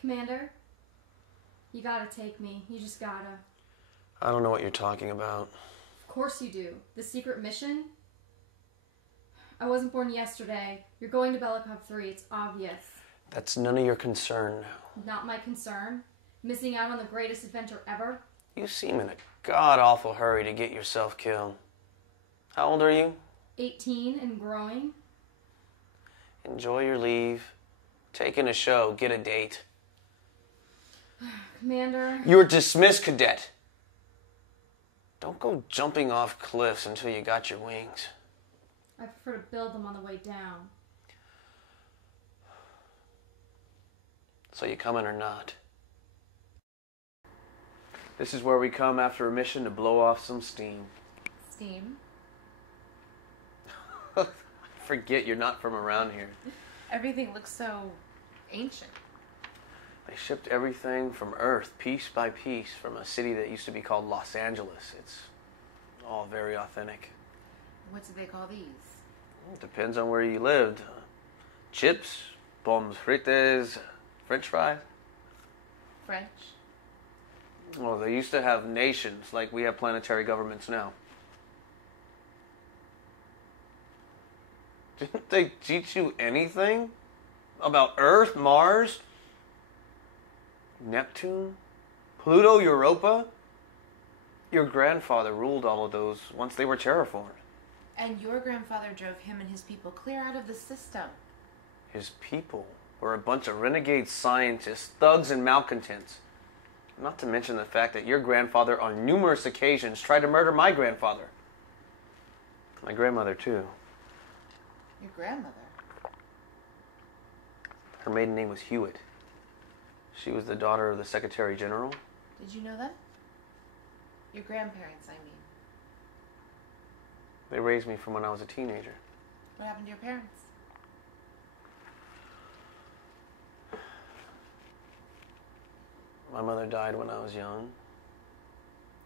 Commander, you gotta take me. You just gotta. I don't know what you're talking about. Of course you do. The secret mission? I wasn't born yesterday. You're going to Belikov 3. It's obvious. That's none of your concern now. Not my concern. Missing out on the greatest adventure ever? You seem in a god-awful hurry to get yourself killed. How old are you? 18 and growing. Enjoy your leave. Take in a show. Get a date. Commander... You're dismissed, cadet. Don't go jumping off cliffs until you got your wings. I prefer to build them on the way down. So you coming or not? This is where we come after a mission to blow off some steam. Steam? Forget you're not from around here. Everything looks so ancient. They shipped everything from Earth, piece by piece, from a city that used to be called Los Angeles. It's all very authentic. What do they call these? It depends on where you lived. Chips, pommes frites, French fries. French? Well, they used to have nations like we have planetary governments now. Didn't they teach you anything about Earth, Mars, Neptune, Pluto, Europa? Your grandfather ruled all of those once they were terraformed. And your grandfather drove him and his people clear out of the system. His people were a bunch of renegade scientists, thugs, and malcontents. Not to mention the fact that your grandfather on numerous occasions tried to murder my grandfather. My grandmother, too. Your grandmother? Her maiden name was Hewitt. She was the daughter of the Secretary General. Did you know that? Your grandparents, I mean. They raised me from when I was a teenager. What happened to your parents? My mother died when I was young.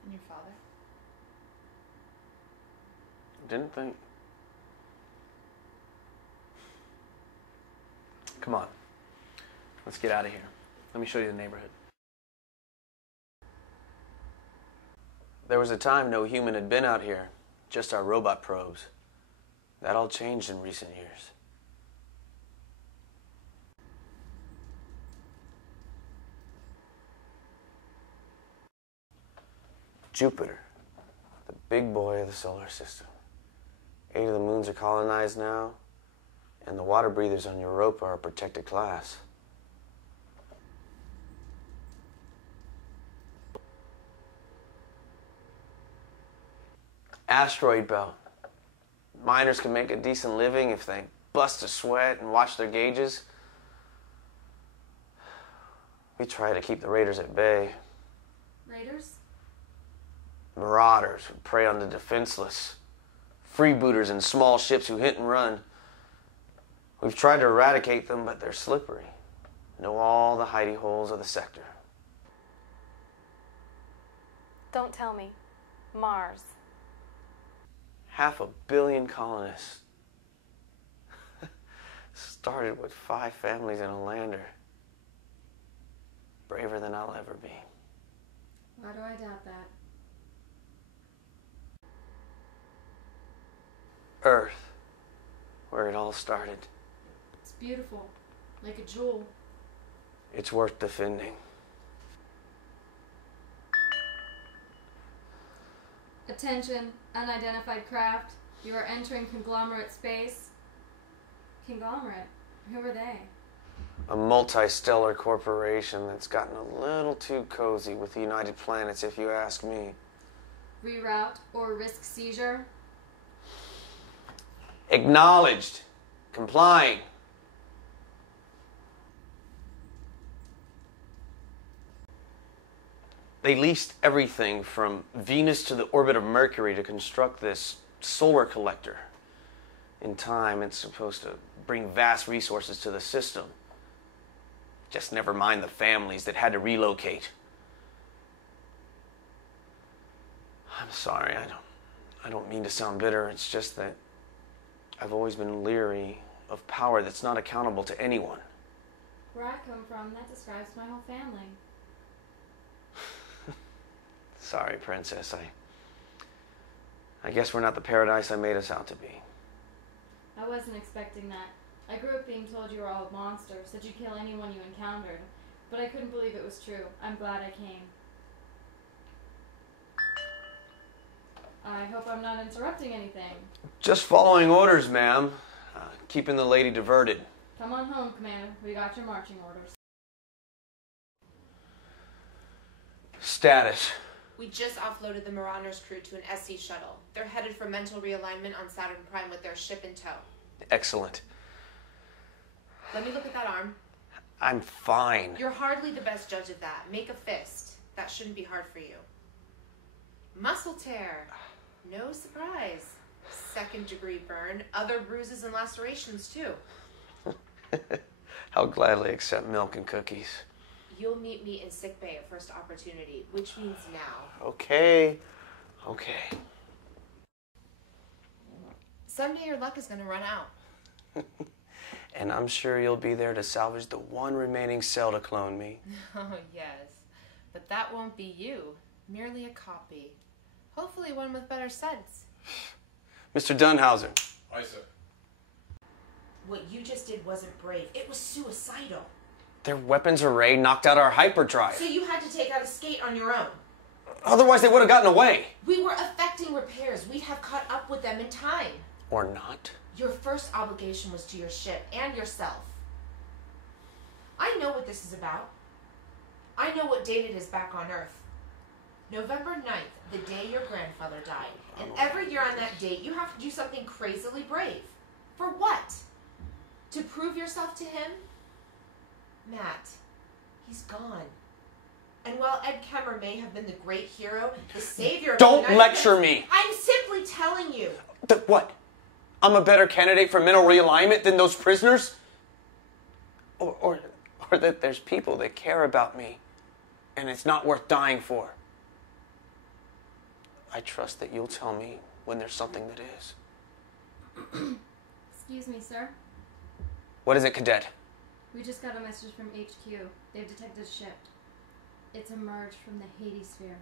And your father? Didn't think. Come on. Let's get out of here. Let me show you the neighborhood. There was a time no human had been out here, just our robot probes. That all changed in recent years. Jupiter, the big boy of the solar system. 8 of the moons are colonized now, and the water breathers on Europa are a protected class. Asteroid belt. Miners can make a decent living if they bust a sweat and watch their gauges. We try to keep the raiders at bay. Raiders? Marauders who prey on the defenseless. Freebooters and small ships who hit and run. We've tried to eradicate them, but they're slippery. Know all the hidey holes of the sector. Don't tell me. Mars. 500 million colonists. Started with 5 families and a lander. Braver than I'll ever be. Why do I doubt that? Earth, where it all started. It's beautiful, like a jewel. It's worth defending. Attention, unidentified craft. You are entering conglomerate space. Conglomerate? Who are they? A multi-stellar corporation that's gotten a little too cozy with the United Planets, if you ask me. Reroute or risk seizure? Acknowledged. Complying. They leased everything from Venus to the orbit of Mercury to construct this solar collector. In time, it's supposed to bring vast resources to the system. Just never mind the families that had to relocate. I'm sorry, I don't mean to sound bitter. It's just that I've always been leery of power that's not accountable to anyone. Where I come from, that describes my whole family. Sorry, Princess. I guess we're not the paradise I made us out to be. I wasn't expecting that. I grew up being told you were all monsters, that you'd kill anyone you encountered. But I couldn't believe it was true. I'm glad I came. I hope I'm not interrupting anything. Just following orders, ma'am. Keeping the lady diverted. Come on home, Commander. We got your marching orders. Status. We just offloaded the Marauders crew to an SC shuttle. They're headed for mental realignment on Saturn Prime with their ship in tow. Excellent. Let me look at that arm. I'm fine. You're hardly the best judge of that. Make a fist. That shouldn't be hard for you. Muscle tear. No surprise. 2nd-degree burn. Other bruises and lacerations, too. I'll gladly accept milk and cookies. You'll meet me in sickbay at first opportunity, which means now. Okay. Someday your luck is going to run out. And I'm sure you'll be there to salvage the one remaining cell to clone me. Oh, yes. But that won't be you. Merely a copy. Hopefully one with better sense. Mr. Dunhauser. Aye, sir. What you just did wasn't brave. It was suicidal. Their weapons array knocked out our hyperdrive. So you had to take out a skate on your own. Otherwise they would have gotten away. We were effecting repairs. We'd have caught up with them in time. Or not. Your first obligation was to your ship and yourself. I know what this is about. I know what date it is back on Earth. November 9th, the day your grandfather died. And every year on that date, you have to do something crazily brave. For what? To prove yourself to him? Matt, he's gone. And while Ed Kemmer may have been the great hero, the savior of the Don't United lecture States, me! I'm simply telling you. What? I'm a better candidate for mental realignment than those prisoners? Or that there's people that care about me and it's not worth dying for? I trust that you'll tell me when there's something that is. Excuse me, sir. What is it, Cadet? We just got a message from HQ. They've detected a ship. It's emerged from the Hades sphere.